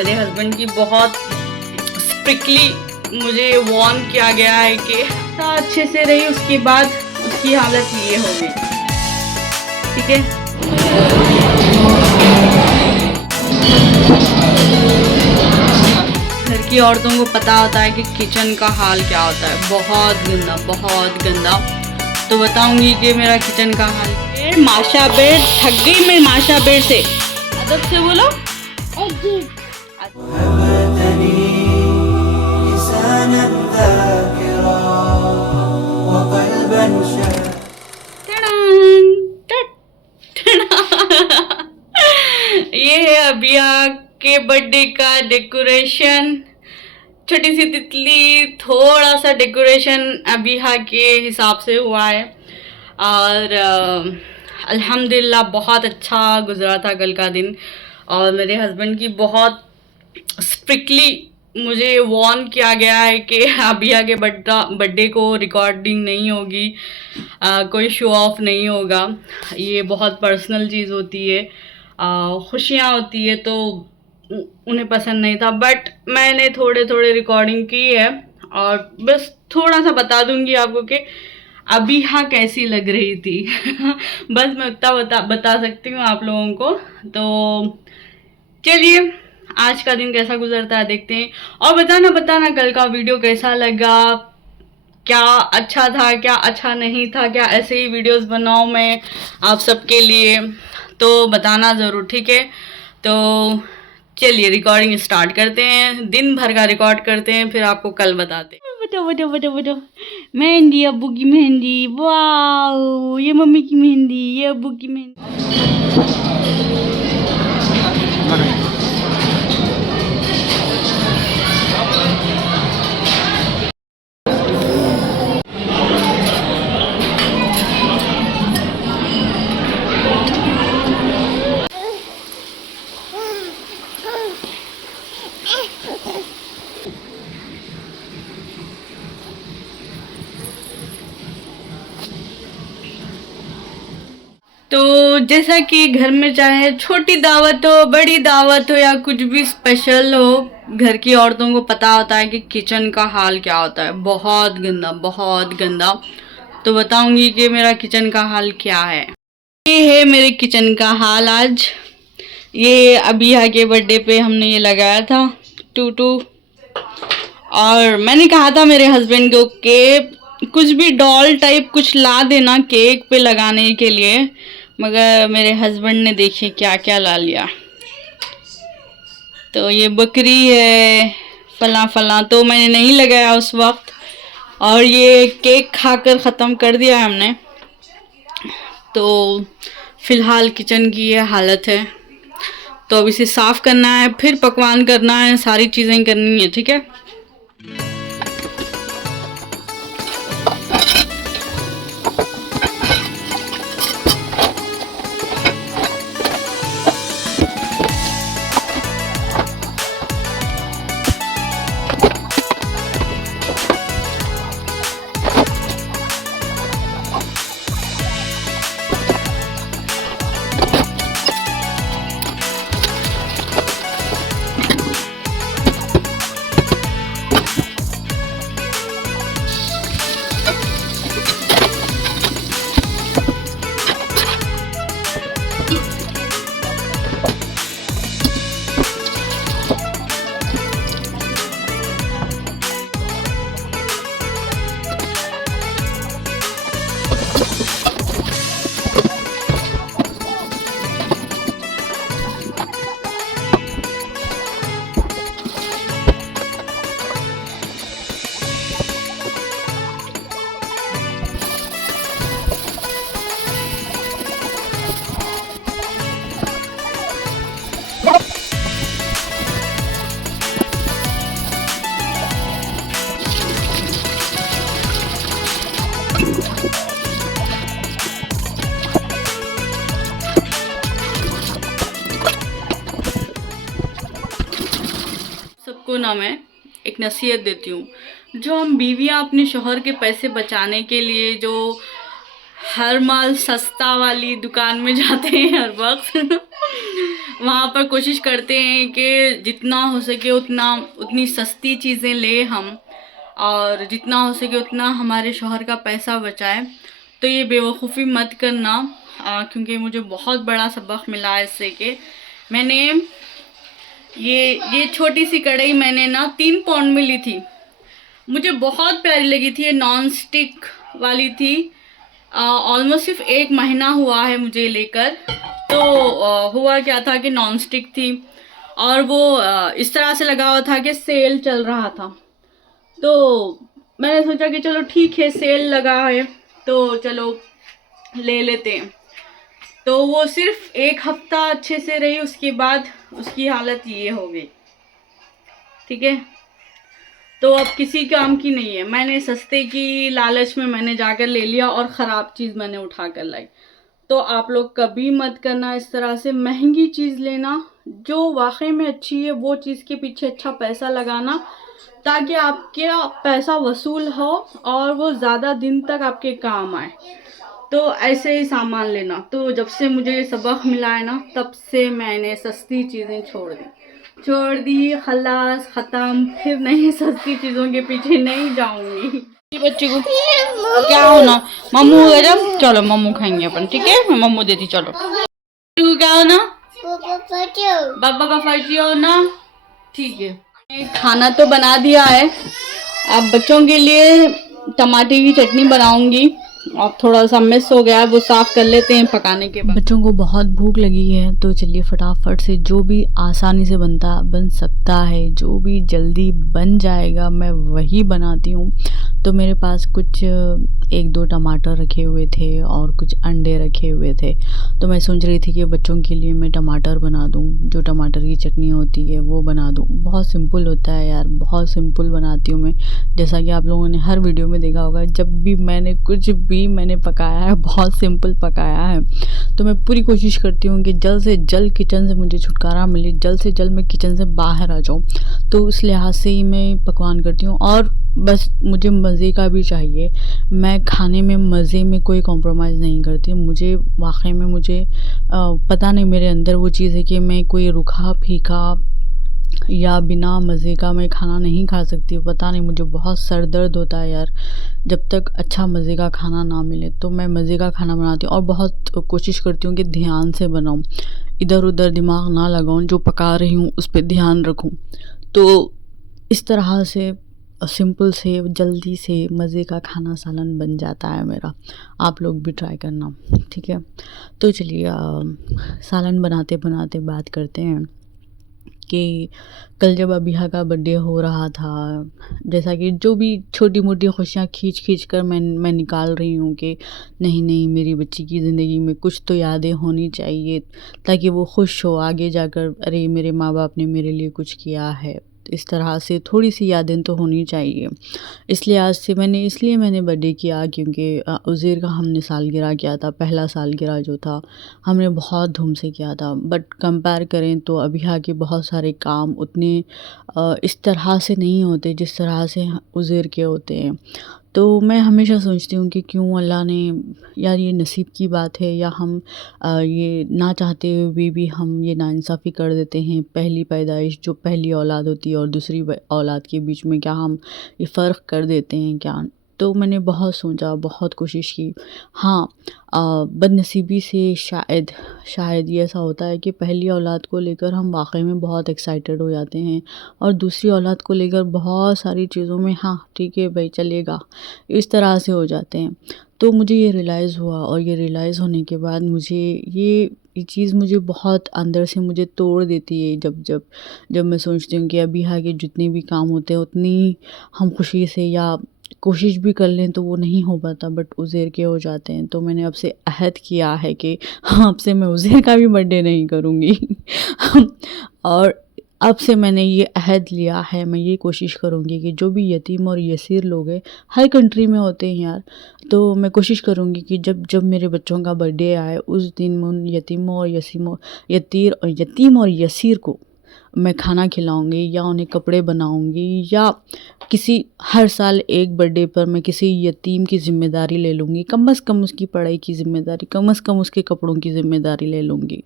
मेरे हस्बैंड की बहुत स्ट्रिक्टली मुझे वार्न किया गया है कि अच्छे से रही, उसके बाद उसकी हालत ये हो गई। ठीक है, घर की औरतों को पता होता है कि किचन का हाल क्या होता है, बहुत गंदा, बहुत गंदा। तो बताऊंगी कि मेरा किचन का हाल। माशा बेड, थक गई मैं माशा बेड से। अदब से बोलो। ये है अबिया के बर्थडे का डेकोरेशन। छोटी सी तितली, थोड़ा सा डेकोरेशन अबिया के हिसाब से हुआ है। और अल्हम्दुलिल्लाह बहुत अच्छा गुजरा था कल का दिन। और मेरे हस्बैंड की बहुत स्ट्रिक्टली मुझे वार्न किया गया है कि अबिया के बर्थडे को रिकॉर्डिंग नहीं होगी, कोई शो ऑफ नहीं होगा। ये बहुत पर्सनल चीज़ होती है, खुशियाँ होती है, तो उन्हें पसंद नहीं था। बट मैंने थोड़े थोड़े रिकॉर्डिंग की है और बस थोड़ा सा बता दूंगी आपको कि अबिया कैसी लग रही थी। बस मैं उतना बता सकती हूँ आप लोगों को। तो चलिए आज का दिन कैसा गुजरता है देखते हैं। और बताना कल का वीडियो कैसा लगा, क्या अच्छा था, क्या अच्छा नहीं था, क्या ऐसे ही वीडियोस बनाऊं मैं आप सबके लिए, तो बताना ज़रूर। ठीक है, तो चलिए रिकॉर्डिंग स्टार्ट करते हैं, दिन भर का रिकॉर्ड करते हैं, फिर आपको कल बताते हैं। बटो मेहंदी, अब्बू की मेहंदी, वाह, ये मम्मी की मेहंदी, ये अब्बू की मेहंदी। तो जैसा कि घर में चाहे छोटी दावत हो, बड़ी दावत हो या कुछ भी स्पेशल हो, घर की औरतों को पता होता है कि किचन का हाल क्या होता है, बहुत गंदा, बहुत गंदा। तो बताऊंगी कि मेरा किचन का हाल क्या है। ये है मेरे किचन का हाल आज। ये अबिया के बर्थडे पे हमने ये लगाया था टूटू। और मैंने कहा था मेरे हस्बैंड को कि कुछ भी डॉल टाइप कुछ ला देना केक पे लगाने के लिए, मगर मेरे हस्बैंड ने देखिए क्या क्या ला लिया। तो ये बकरी है, फला फला, तो मैंने नहीं लगाया उस वक्त। और ये केक खाकर ख़त्म कर दिया हमने। तो फ़िलहाल किचन की ये हालत है। तो अब इसे साफ़ करना है, फिर पकवान करना है, सारी चीज़ें करनी है। ठीक है, सबको ना मैं एक नसीहत देती हूँ, जो हम बीवियाँ अपने शौहर के पैसे बचाने के लिए जो हर माल सस्ता वाली दुकान में जाते हैं हर वक्त वहाँ पर कोशिश करते हैं कि जितना हो सके उतनी सस्ती चीज़ें ले हम, और जितना हो सके उतना हमारे शौहर का पैसा बचाएं। तो ये बेवकूफ़ी मत करना, क्योंकि मुझे बहुत बड़ा सबक मिला है इससे कि मैंने ये छोटी सी कढ़ाई मैंने ना 3 पाउंड में ली थी। मुझे बहुत प्यारी लगी थी, ये नॉन स्टिक वाली थी। ऑलमोस्ट सिर्फ 1 महीना हुआ है मुझे लेकर। तो हुआ क्या था कि नॉन स्टिक थी, और वो इस तरह से लगा हुआ था कि सेल चल रहा था। तो मैंने सोचा कि चलो ठीक है, सेल लगा है तो चलो ले लेते हैं। तो वो सिर्फ 1 हफ्ता अच्छे से रही, उसके बाद उसकी हालत ये हो गई। ठीक है, तो अब किसी काम की नहीं है। मैंने सस्ते की लालच में मैंने जाकर ले लिया और ख़राब चीज़ मैंने उठा कर लाई। तो आप लोग कभी मत करना इस तरह से, महंगी चीज़ लेना, जो वाकई में अच्छी है वो चीज़ के पीछे अच्छा पैसा लगाना, ताकि आपका पैसा वसूल हो और वो ज़्यादा दिन तक आपके काम आए। तो ऐसे ही सामान लेना। तो जब से मुझे ये सबक मिला है ना, तब से मैंने सस्ती चीज़ें छोड़ दी, खलास ख़त्म। फिर नहीं, सस्ती चीज़ों के पीछे नहीं जाऊंगी। बच्चे को क्या होना, मम्मू गरम, चलो मम्मू खाएंगे अपन, ठीक है, मैं मम्मू देती, चलो। तू क्या होना, बाबा का फर्जी हो ना, ठीक है। खाना तो बना दिया है, अब बच्चों के लिए टमाटर की चटनी बनाऊंगी। अब थोड़ा सा मिस हो गया, वो साफ कर लेते हैं पकाने के बाद। बच्चों को बहुत भूख लगी है, तो चलिए फटाफट से जो भी आसानी से बन सकता है, जो भी जल्दी बन जाएगा मैं वही बनाती हूँ। तो मेरे पास कुछ 1-2 टमाटर रखे हुए थे और कुछ अंडे रखे हुए थे। तो मैं सोच रही थी कि बच्चों के लिए मैं टमाटर बना दूँ, जो टमाटर की चटनी होती है वो बना दूँ। बहुत सिंपल होता है यार, बहुत सिंपल बनाती हूँ मैं। जैसा कि आप लोगों ने हर वीडियो में देखा होगा, जब भी मैंने कुछ भी मैंने पकाया है बहुत सिंपल पकाया है। तो मैं पूरी कोशिश करती हूँ कि जल्द से जल्द किचन से मुझे छुटकारा मिले, जल्द से जल्द मैं किचन से बाहर आ जाऊँ। तो उस लिहाज से ही मैं पकवान करती हूँ, और बस मुझे मज़े का भी चाहिए। मैं खाने में मज़े में कोई कॉम्प्रोमाइज़ नहीं करती। मुझे वाकई में पता नहीं, मेरे अंदर वो चीज़ है कि मैं कोई रूखा फीका या बिना मज़े का मैं खाना नहीं खा सकती। पता नहीं, मुझे बहुत सर दर्द होता है यार जब तक अच्छा मज़े का खाना ना मिले। तो मैं मज़े का खाना बनाती हूँ और बहुत कोशिश करती हूँ कि ध्यान से बनाऊँ, इधर उधर दिमाग ना लगाऊँ, जो पका रही हूँ उस पर ध्यान रखूँ। तो इस तरह से सिंपल से जल्दी से मज़े का खाना सालन बन जाता है मेरा। आप लोग भी ट्राई करना, ठीक है। तो चलिए सालन बनाते बनाते बात करते हैं कि कल जब अबिहा का बर्थडे हो रहा था, जैसा कि जो भी छोटी मोटी खुशियाँ खींच कर मैं निकाल रही हूँ कि नहीं मेरी बच्ची की ज़िंदगी में कुछ तो यादें होनी चाहिए, ताकि वो खुश हो आगे जाकर, अरे मेरे माँ बाप ने मेरे लिए कुछ किया है। इस तरह से थोड़ी सी यादें तो होनी चाहिए। इसलिए मैंने बर्थडे किया, क्योंकि उज़ैर का हमने सालगिरह किया था, पहला सालगिरह जो था हमने बहुत धूम से किया था। बट कंपेयर करें तो अबिहा के बहुत सारे काम उतने इस तरह से नहीं होते जिस तरह से उज़ैर के होते हैं। तो मैं हमेशा सोचती हूँ कि क्यों अल्लाह ने, यार ये नसीब की बात है, या हम ये ना चाहते हुए भी हम ये नाइंसाफ़ी कर देते हैं। पहली पैदाइश जो पहली औलाद होती है और दूसरी औलाद के बीच में क्या हम ये फ़र्क कर देते हैं क्या? तो मैंने बहुत सोचा, बहुत कोशिश की। हाँ, बदनसीबी से शायद ये ऐसा होता है कि पहली औलाद को लेकर हम वाक़ई में बहुत एक्साइटेड हो जाते हैं, और दूसरी औलाद को लेकर बहुत सारी चीज़ों में हाँ ठीक है भाई चलेगा, इस तरह से हो जाते हैं। तो मुझे ये रियलाइज़ हुआ, और ये रियलाइज़ होने के बाद मुझे ये चीज़ मुझे बहुत अंदर से मुझे तोड़ देती है। जब मैं सोचती हूँ कि अबिहा के जितने भी काम होते हैं उतनी हम खुशी से या कोशिश भी कर लें तो वो नहीं हो पाता, बट उज़ैर के हो जाते हैं। तो मैंने अब से अहद किया है कि हाँ, अब से मैं उज़ैर का भी बर्थडे नहीं करूँगी। और अब से मैंने ये अहद लिया है, मैं ये कोशिश करूँगी कि जो भी यतीम और यसीर लोग हैं, हर कंट्री में होते हैं यार, तो मैं कोशिश करूँगी कि जब मेरे बच्चों का बर्थडे आए उस दिन मैं उन यतीम और यसीर को मैं खाना खिलाऊँगी, या उन्हें कपड़े बनाऊँगी, या हर साल एक बर्थडे पर मैं किसी यतीम की ज़िम्मेदारी ले लूँगी। कम से कम उसकी पढ़ाई की ज़िम्मेदारी, कम से कम उसके कपड़ों की ज़िम्मेदारी ले लूँगी।